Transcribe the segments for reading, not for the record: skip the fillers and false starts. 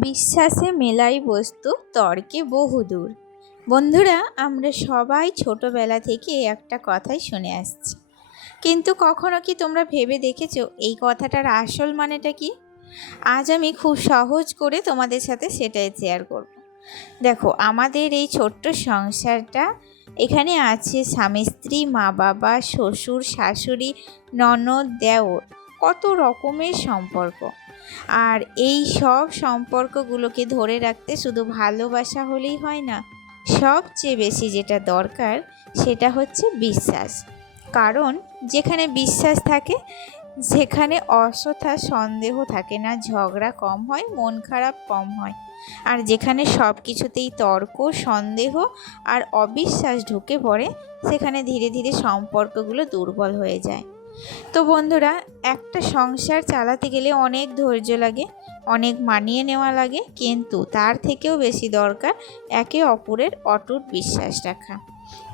বিশ্বাসে মেলাই বস্তু তর্কে বহুদূর। বন্ধুরা, আমরা সবাই ছোটবেলা থেকে একটা কথাই শুনে আসছি, কিন্তু কখনো কি তোমরা ভেবে দেখেছো এই কথাটার আসল মানেটা কি? আজ আমি খুব সহজ করে তোমাদের সাথে সেটাই শেয়ার করব। দেখো, আমাদের এই ছোট্ট সংসারটা, এখানে আছে স্বামী স্ত্রী, মা বাবা, শ্বশুর শাশুড়ি, ননদ দেওর, কত রকমের সম্পর্ক। আর এই সব সম্পর্কগুলোকে ধরে রাখতে শুধু ভালোবাসা হলেই হয় না, সবচেয়ে বেশি যেটা দরকার সেটা হচ্ছে বিশ্বাস। কারণ যেখানে বিশ্বাস থাকে সেখানে অযথা সন্দেহ থাকে না, ঝগড়া কম হয়, মন খারাপ কম হয়। আর যেখানে সব কিছুতেই তর্ক, সন্দেহ আর অবিশ্বাস ঢুকে পড়ে, সেখানে ধীরে ধীরে সম্পর্কগুলো দুর্বল হয়ে যায়। তো বন্ধুরা, একটা সংসার চালাতে গেলে অনেক ধৈর্য লাগে, অনেক মানিয়ে নেওয়া লাগে, কিন্তু তার থেকেও বেশি দরকার একে অপরের অটুট বিশ্বাস রাখা।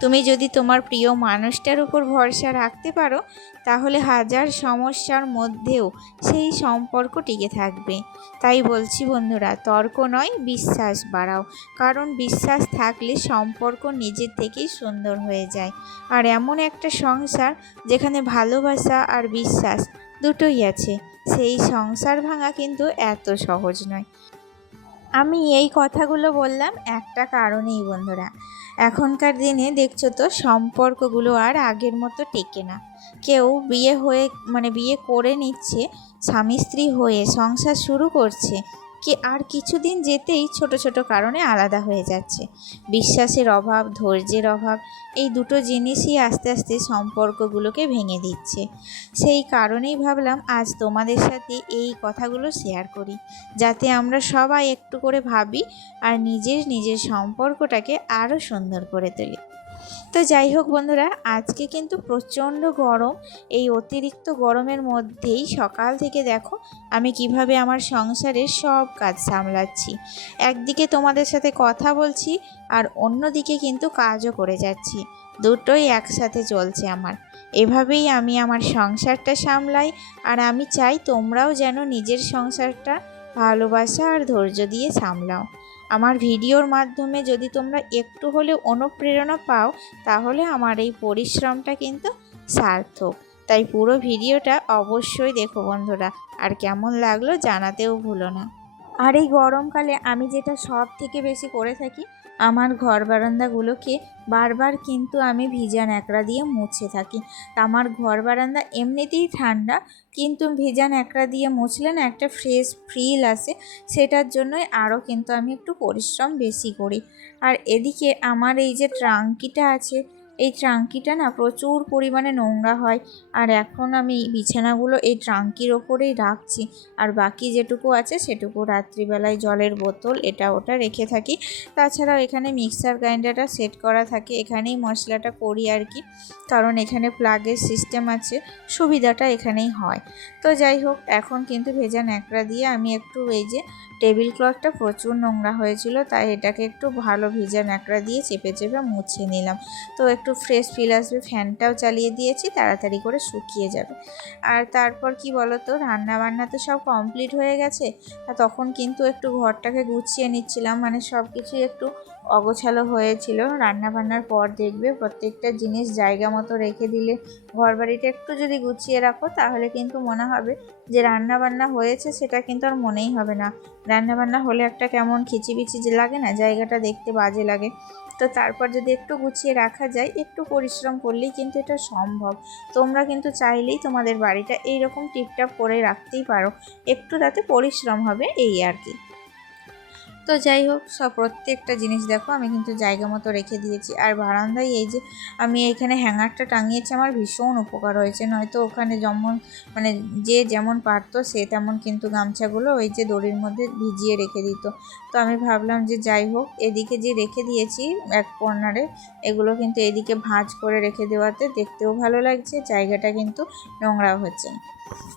তুমি যদি তোমার প্রিয় মানুষটার উপর ভরসা রাখতে পারো, তাহলে হাজার সমস্যার মধ্যেও সেই সম্পর্ক টিকে থাকবে। তাই বলছি বন্ধুরা, তর্ক নয়, বিশ্বাস বাড়াও। কারণ বিশ্বাস থাকলে সম্পর্ক নিজের থেকেই সুন্দর হয়ে যায়। আর এমন একটা সংসার যেখানে ভালোবাসা আর বিশ্বাস দুটোই আছে, সেই সংসার ভাঙা কিন্তু এত সহজ নয়। আমি এই কথাগুলো বললাম একটা কারণেই বন্ধুরা, এখনকার দিনে দেখছো তো সম্পর্কগুলো আর আগের মতো টেকে না। কেউ বিয়ে করে নিচ্ছে, স্বামী স্ত্রী হয়ে সংসার শুরু করছে, কি আর কিছুদিন যেতেই ছোট ছোট কারণে আলাদা হয়ে যাচ্ছে। বিশ্বাসের অভাব, ধৈর্যের অভাব, এই দুটো জিনিসই আস্তে আস্তে সম্পর্কগুলোকে ভেঙে দিচ্ছে। সেই কারণেই ভাবলাম আজ তোমাদের সাথে এই কথাগুলো শেয়ার করি, যাতে আমরা সবাই একটু করে ভাবি আর নিজের সম্পর্কটাকে আরও সুন্দর করে তুলি। তো যাই হোক বন্ধুরা, আজকে কিন্তু প্রচণ্ড গরম। এই অতিরিক্ত গরমের মধ্যেই সকাল থেকে দেখো আমি কিভাবে আমার সংসারের সব কাজ সামলাচ্ছি। একদিকে তোমাদের সাথে কথা বলছি আর অন্যদিকে কিন্তু কাজও করে যাচ্ছি, দুটোই একসাথে চলছে আমার। এভাবেই আমি আমার সংসারটা সামলাই। আর আমি চাই তোমরাও যেন নিজের সংসারটা ভালোবাসা আর ধৈর্য দিয়ে সামলাও। আমার ভিডিওর মাধ্যমে যদি তোমরা একটু হলেও অনুপ্রেরণা পাও, তাহলে আমার এই পরিশ্রমটা কিন্তু সার্থক। তাই পুরো ভিডিওটা অবশ্যই দেখো বন্ধুরা, আর কেমন লাগলো জানাতেও ভুলো না। আর এই গরমকালে আমি যেটা সব থেকে বেশি করে থাকি, আমার ঘর বারান্দাগুলোকে বারবার কিন্তু আমি ভিজা ন্যাকড়া দিয়ে মুছে থাকি। আমার ঘর বারান্দা এমনিতেই ঠান্ডা, কিন্তু ভিজা ন্যাকড়া দিয়ে মুছলে না একটা ফ্রেশ ফিল আসে, সেটার জন্যই আরও কিন্তু আমি একটু পরিশ্রম বেশি করি। আর এদিকে আমার এই যে ট্রাঙ্কিটা আছে, এই ট্রাঙ্কিটা না প্রচুর পরিমাণে নোংরা হয়। আর এখন আমি বিছানাগুলো এই ট্রাঙ্কির ওপরেই রাখছি, আর বাকি যেটুকু আছে সেটুকু রাত্রিবেলায় জলের বোতল এটা ওটা রেখে থাকি। তাছাড়াও এখানে মিক্সার গ্রাইন্ডারটা সেট করা থাকে, এখানেই মশলাটা করি আর কি, কারণ এখানে প্লাগের সিস্টেম আছে, সুবিধাটা এখানেই হয়। তো যাই হোক, এখন কিন্তু ভেজা ন্যাকড়া দিয়ে আমি একটু এই যে টেবিল ক্লথটা প্রচুর নোংরা হয়েছিল, তাই এটাকে একটু ভালো ভেজা ন্যাকড়া দিয়ে চেপে চেপে মুছে নিলাম। তো একটু ফ্রেশ ফিল আসবে, ফ্যানটাও চালিয়ে দিয়েছি, তাড়াতাড়ি করে শুকিয়ে যাবে। আর তারপর কি বলো তো, রান্নাবান্না তো সব কমপ্লিট হয়ে গেছে। তখন কিন্তু একটু ঘরটাকে গুছিয়ে নিচ্ছিলাম, মানে সব কিছুই একটু অগোছালো হয়েছিল। রান্নাবান্নার পর দেখবে প্রত্যেকটা জিনিস জায়গা মতো রেখে দিলে, ঘর বাড়িটা একটু যদি গুছিয়ে রাখো, তাহলে কিন্তু মনে হবে যে রান্নাবান্না হয়েছে, সেটা কিন্তু আর মনেই হবে না। রান্নাবান্না হলে একটা কেমন খিচিবিচি যে লাগে না, জায়গাটা দেখতে বাজে লাগে। তো তারপর যদি একটু গুছিয়ে রাখা যায়, একটু পরিশ্রম করলেই কিন্তু এটা সম্ভব। তোমরা কিন্তু চাইলেই তোমাদের বাড়িটা এইরকম টিপটাপ করে রাখতেই পারো, একটু তাতে পরিশ্রম হবে এই আর কি। তো যাই হোক, প্রত্যেকটা জিনিস দেখো আমি কিন্তু জায়গা মতো রেখে দিয়েছি। আর বারান্দায় এই যে আমি এখানে হ্যাঙ্গারটা টাঙিয়েছি, আমার ভীষণ উপকার হয়েছে। নয়তো ওখানে যেমন যে যেমন পারতো সে তেমন কিন্তু গামছাগুলো ওই যে দড়ির মধ্যে ভিজিয়ে রেখে দিত। তো আমি ভাবলাম যে যাই হোক, এদিকে যে রেখে দিয়েছি এক কর্নারে, এগুলো কিন্তু এদিকে ভাঁজ করে রেখে দেওয়াতে দেখতেও ভালো লাগছে, জায়গাটা কিন্তু নোংরা হচ্ছে না।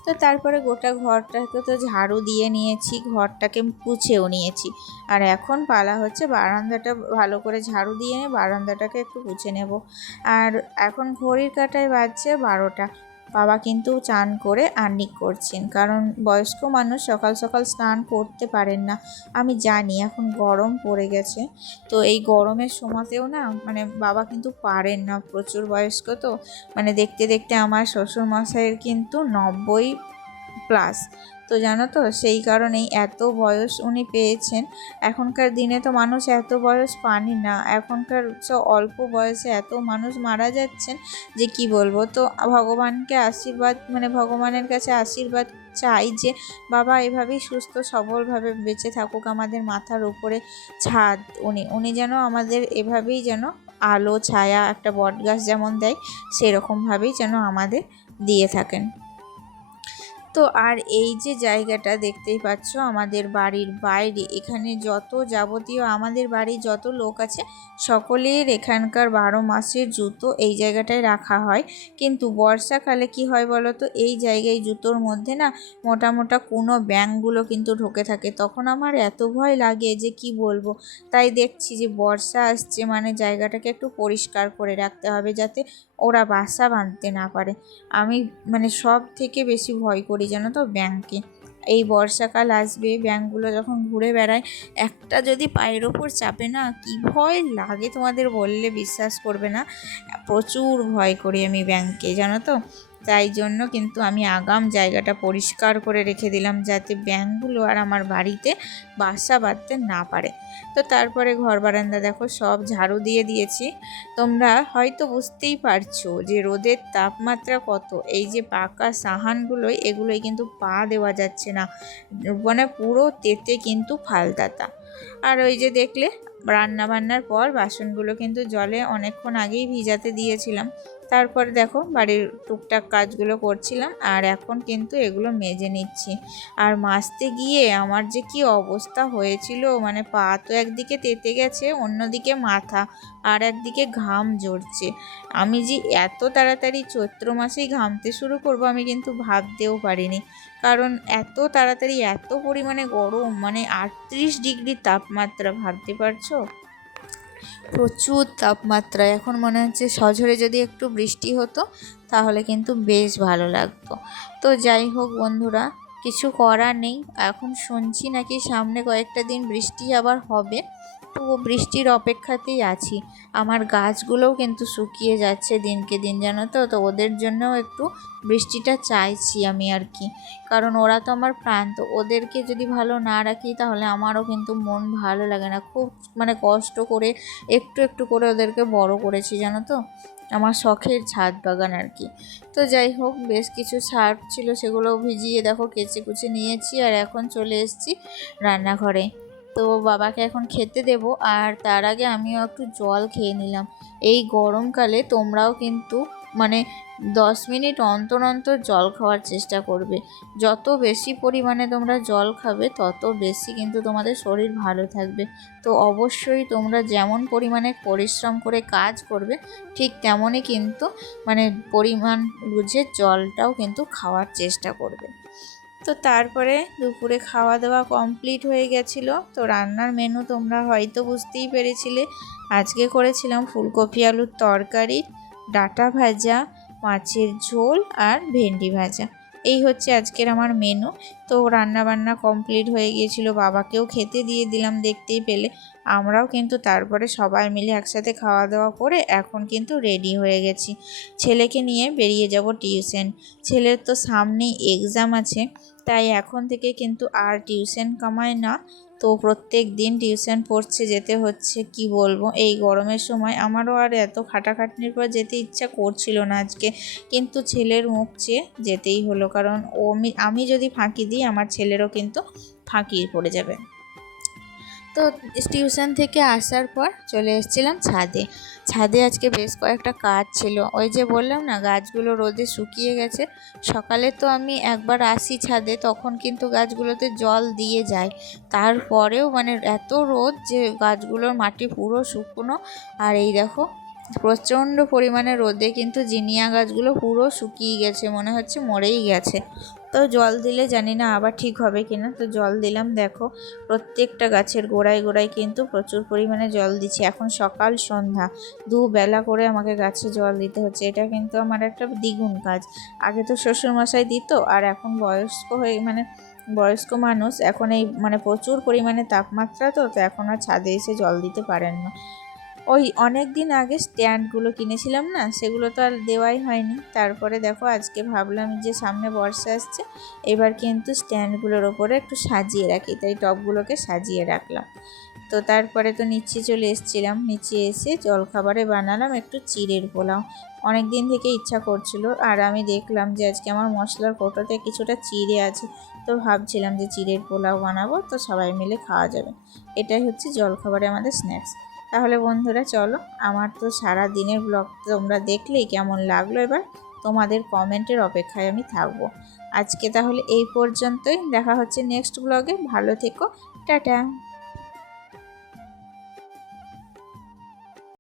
তো তারপরে গোটা ঘরটাকে তো ঝাড়ু দিয়ে নিয়েছি, ঘরটাকে মুছেও নিয়েছি। আর এখন পালা হচ্ছে বারান্দাটা ভালো করে ঝাড়ু দিয়ে বারান্দাটাকে একটু মুছে নেব। আর এখন ঘড়ির কাঁটায় বাজছে 12টা। বাবা কিন্তু চান করে আহ্নিক করছেন, কারণ বয়স্ক মানুষ সকাল সকাল স্নান করতে পারেন না। আমি জানি এখন গরম পড়ে গেছে, তো এই গরমের সময়তেও না মানে বাবা কিন্তু পারেন না, প্রচুর বয়স্ক তো। মানে দেখতে দেখতে আমার শ্বশুরমশাইয়ের কিন্তু 90+ তো জানো তো, সেই কারণেই এত বয়স উনি পেয়েছেন। এখনকার দিনে তো মানুষ এত বয়স পানি না, এখনকার অল্প বয়সে এত মানুষ মারা যাচ্ছেন যে কি বলবো। তো ভগবানকে আশীর্বাদ, মানে ভগবানের কাছে আশীর্বাদ চাই যে বাবা এভাবেই সুস্থ সবলভাবে বেঁচে থাকুক, আমাদের মাথার উপরে ছাদ উনি উনি যেন আমাদের এভাবেই যেন আলো ছায়া একটা বট গাছ যেমন দেয় সেরকমভাবেই যেন আমাদের দিয়ে থাকেন। তো আর এই যে জায়গাটা দেখতেই পাচ্ছ আমাদের বাড়ির বাইরে, এখানে যত যাবতীয় আমাদের বাড়ির যত লোক আছে সকলের এখানকার 12 মাসের জুতো এই জায়গাটায় রাখা হয়। কিন্তু বর্ষাকালে কি হয় বলো তো, এই জায়গায় জুতোর মধ্যে না মোটা মোটা কোনো ব্যাঙগুলো কিন্তু ঢোকে থাকে, তখন আমার এত ভয় লাগে যে কি বলবো। তাই দেখছি যে বর্ষা আসছে মানে জায়গাটাকে একটু পরিষ্কার করে রাখতে হবে যাতে ওরা বাসা বাঁধতে না পারে। আমি মানে সব থেকে বেশি ভয় করি জানো তো ব্যাঙকে। এই বর্ষাকাল আসবে, ব্যাঙগুলো যখন ঘুরে বেড়ায় একটা যদি পায়ের ওপর চাপে না, কি ভয় লাগে তোমাদের বললে বিশ্বাস করবে না। প্রচুর ভয় করি আমি ব্যাঙকে জানো তো। তাই জন্য কিন্তু আমি আগাম জায়গাটা পরিষ্কার করে রেখে দিলাম যাতে ব্যাঙগুলো আর আমার বাড়িতে বাসা বাঁধতে না পারে। তো তারপরে ঘর বারান্দা দেখো সব ঝাড়ু দিয়ে দিয়েছি। তোমরা হয়তো বুঝতেই পারছো যে রোদের তাপমাত্রা কত। এই যে পাকা সাহানগুলোই, এগুলোই কিন্তু পা দেওয়া যাচ্ছে না, মানে পুরো তেতে কিন্তু ফালতাতা। আর ওই যে দেখলে রান্না বান্নার পর বাসনগুলো কিন্তু জলে অনেকক্ষণ আগেই ভিজাতে দিয়েছিলাম। তারপর দেখো বাড়ির টুকটাক কাজগুলো করছিলাম, আর এখন কিন্তু এগুলো মেজে নিচ্ছি। আর মাজতে গিয়ে আমার যে কি অবস্থা হয়েছিল, মানে পা তো একদিকে তেতে গেছে, অন্যদিকে মাথা, আর একদিকে ঘাম ঝরছে। আমি যে এত তাড়াতাড়ি চৈত্র মাসেই ঘামতে শুরু করব আমি কিন্তু ভাবতেও পারিনি, কারণ এত তাড়াতাড়ি এত পরিমাণে গরম, মানে 38 ডিগ্রি তাপমাত্রা, ভাবতে পারছো? প্রচুর তাপমাত্রা। এখন মনে হচ্ছে সঝরে যদি একটু বৃষ্টি হতো তাহলে কিন্তু বেশ ভালো লাগতো। তো যাই হোক বন্ধুরা, কিছু করার নেই। এখন শুনছি নাকি সামনে কয়েকটা দিন বৃষ্টি আবার হবে, তো বৃষ্টির অপেক্ষাতেই আছি। আমার গাছগুলোও কিন্তু শুকিয়ে যাচ্ছে দিনকে দিন জানো তো, তো ওদের জন্যও একটু বৃষ্টিটা চাইছি আমি আর কি, কারণ ওরা তো আমার প্রাণ। তো ওদেরকে যদি ভালো না রাখি তাহলে আমারও কিন্তু মন ভালো লাগে না। খুব মানে কষ্ট করে একটু একটু করে ওদেরকে বড় করেছি জানো তো, আমার শখের ছাদ বাগান আর কি। তো যাই হোক, বেশ কিছু শার্ট ছিল সেগুলো ভিজিয়ে দেখো কেচে কুচে নিয়েছি, আর এখন চলে এসেছি রান্নাঘরে। তো বাবাকে এখন খেতে দেব, আর তার আগে আমিও একটু জল খেয়ে নিলাম। এই গরমকালে তোমরাও কিন্তু মানে 10 মিনিট অন্তর অন্তর জল খাওয়ার চেষ্টা করবে। যত বেশি পরিমাণে তোমরা জল খাবে তত বেশি কিন্তু তোমাদের শরীর ভালো থাকবে। তো অবশ্যই তোমরা যেমন পরিমাণে পরিশ্রম করে কাজ করবে ঠিক তেমনই কিন্তু মানে পরিমাণ বুঝে জলটাও কিন্তু খাওয়ার চেষ্টা করবে। তো তারপরে দুপুরে খাওয়া দাওয়া কমপ্লিট হয়ে গেছিলো। তো রান্নার মেনু তোমরা হয়তো বুঝতেই পেরেছিলে। আজকে করেছিলাম ফুলকপি আলুর তরকারি, ডাঁটা ভাজা, মাছের ঝোল আর ভেন্ডি ভাজা। এই হচ্ছে আজকের আমার মেনু। তো রান্না বান্না কমপ্লিট হয়ে গিয়েছিল, বাবাকেও খেতে দিয়ে দিলাম দেখতেই পেলে। আমরাও কিন্তু তারপরে সবাই মিলে একসাথে খাওয়া দাওয়া করে এখন কিন্তু রেডি হয়ে গেছি। ছেলেকে নিয়ে বেরিয়ে যাব টিউশন। ছেলের তো সামনেই এক্সাম আছে, তাই এখন থেকে কিন্তু আর টিউশন কামায় না। তো প্রত্যেক দিন টিউশন পড়ছে যেতে হচ্ছে, কি বলবো এই গরমের সময় আমারও আর এত খাটাখাটনির পর যেতে ইচ্ছা করছিল না আজকে, কিন্তু ছেলের মুখ চেয়ে যেতেই হলো, কারণ আমি যদি ফাঁকি দিই আমার ছেলেরও কিন্তু ফাঁকি পড়ে যাবে। তো টিউশন থেকে আসার পর চলে এসেছিলাম ছাদে। ছাদে আজকে বেশ কয়েকটা কাজ ছিল, ওই যে বললাম না গাছগুলো রোদে শুকিয়ে গেছে। সকালে তো আমি একবার আসি ছাদে, তখন কিন্তু গাছগুলোতে জল দিয়ে যাই, তারপরেও মানে এত রোদ যে গাছগুলোর মাটি পুরো শুকনো। আর এই দেখো প্রচণ্ড পরিমাণে রোদে কিন্তু জিনিয়া গাছগুলো পুরো শুকিয়ে গেছে, মনে হচ্ছে মরেই গেছে। তো জল দিলে জানি না আবার ঠিক হবে কি না। তো জল দিলাম, দেখো প্রত্যেকটা গাছের গোড়ায় গোড়ায় কিন্তু প্রচুর পরিমাণে জল দিচ্ছি। এখন সকাল সন্ধ্যা দুবেলা করে আমাকে গাছে জল দিতে হচ্ছে। এটা কিন্তু আমার একটা দ্বিগুণ কাজ। আগে তো শ্বশুরমশাই দিত, আর এখন বয়স্ক হয়ে বয়স্ক মানুষ এখন এই প্রচুর পরিমাণে তাপমাত্রা, তো এখন আর ছাদে এসে জল দিতে পারেন না। ওই অনেক দিন আগে স্ট্যান্ডগুলো কিনেছিলাম না, সেগুলো তো আর দেওয়াই হয়নি। তারপরে দেখো আজকে ভাবলাম যে সামনে বর্ষা আসছে, এবার কিন্তু স্ট্যান্ডগুলোর ওপরে একটু সাজিয়ে রাখি, তাই টবগুলোকে সাজিয়ে রাখলাম। তো তারপরে তো নিচে চলে এসেছিলাম, নিচে এসে জলখাবারে বানালাম একটু চিড়ের পোলাও। অনেক দিন থেকে ইচ্ছা করছিল, আর আমি দেখলাম যে আজকে আমার মশলার কৌটোতে কিছুটা চিড়ে আছে, তো ভাবছিলাম যে চিড়ের পোলাও বানাবো, তো সবাই মিলে খাওয়া যাবে। এটাই হচ্ছে জলখাবারে আমাদের স্ন্যাক্স। তাহলে বন্ধুরা চলো, আমার তো সারা দিনের ব্লগ তোমরা দেখলেই, কেমন লাগলো এবার তোমাদের কমেন্টের অপেক্ষায় আমি থাকবো। আজকে তাহলে এই পর্যন্তই, দেখা হচ্ছে নেক্সট ব্লগে। ভালো থেকো, টাটা।